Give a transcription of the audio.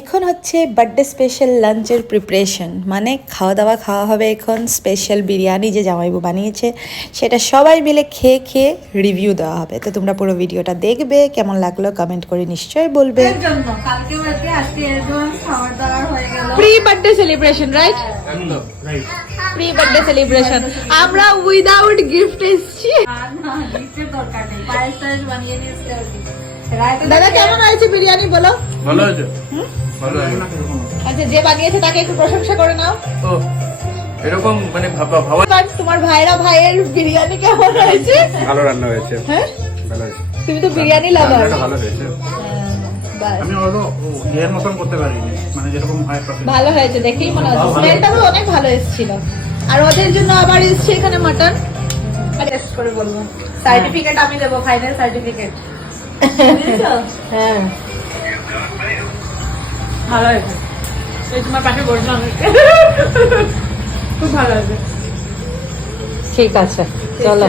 এখন হচ্ছে birthday special লাঞ্চের প্রিপারেশন, মানে খাওয়া হবে। এখন স্পেশাল বিরিয়ানি যে জামাইবু বানিয়েছে সেটা সবাই মিলে খেয়ে রিভিউ দেওয়া হবে। তো তোমরা পুরো ভিডিওটা দেখবে, কেমন লাগলো কমেন্ট করে নিশ্চয়ই বলবে। Pre birthday celebration, right? Pre birthday celebration. আমরা উইদাউট গিফট এসেছি। দাদা কেমন হয়েছে বিরিয়ানি বলো? ভালো হয়েছে। আচ্ছা, যে বানিয়েছে তাকে একটু প্রশংসা করে নাও। এরকম মানে তোমার ভাইয়ের বিরিয়ানি কেমন হয়েছে? ভালো রান্না হয়েছে। হ্যাঁ, ভালো হয়েছে। তুমি তো বিরিয়ানি লাভার। ভালো হয়েছে। আমি অত এর মতন করতে পারিনি, মানে যেরকম হয় ভালো হয়েছে, দেখেই মনে হচ্ছে। স্মেলটাও অনেক ভালো এসেছিল। আর ওদের জন্য আবার এসেছে এখানে মাটন। টেস্ট করে বলবো, সার্টিফিকেট আমি দেবো, ফাইনাল সার্টিফিকেট। হ্যাঁ, ভালো হয়েছে। তোমার পাশে বসলাম, খুব ভালো হয়েছে। ঠিক আছে, চলো।